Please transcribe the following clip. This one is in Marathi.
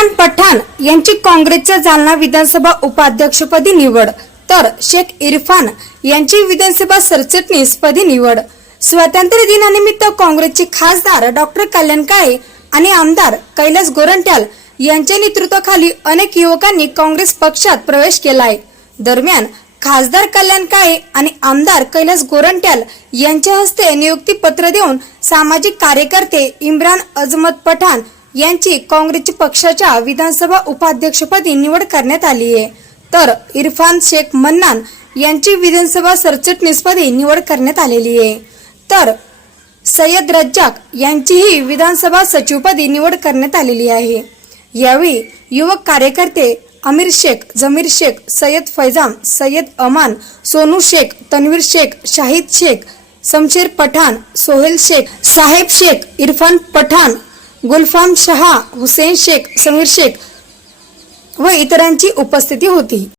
इम्रान पठाण यांची काँग्रेसच्या जालना विधानसभा उपाध्यक्षपदी निवड तर शेख इरफान यांची विधानसभा सरचिटणीसपदी निवड. स्वातंत्र्य दिनानिमित्त काँग्रेसचे खासदार डॉक्टर कल्याण काळे आणि आमदार कैलास गोरंट्याल यांच्या नेतृत्वाखाली अनेक युवकांनी काँग्रेस पक्षात प्रवेश केलाय. दरम्यान खासदार कल्याण काळे आणि आमदार कैलास गोरंट्याल यांच्या हस्ते नियुक्ती पत्र देऊन सामाजिक कार्यकर्ते इम्रान अजमत पठाण यांची काँग्रेस पक्षाच्या विधानसभा उपाध्यक्षपदी निवड करण्यात आली आहे. तर इरफान शेख मन्नान यांची विधानसभा सरचिटणीसपदी निवड करण्यात आलेली आहे. तर सय्यद रज्जाक यांचीही विधानसभा सचिवपदी निवड करण्यात आलेली आहे. यावेळी युवक कार्यकर्ते अमीर शेख जमीर शेख सय्यद फैजाम सय्यद अमान सोनू शेख तन्वीर शेख शाहिद शेख शमशेर पठाण सोहेल शेख साहेब शेख इरफान पठाण गुलफाम शहा हुसेन शेख समीर शेख व इतरांची उपस्थिती होती.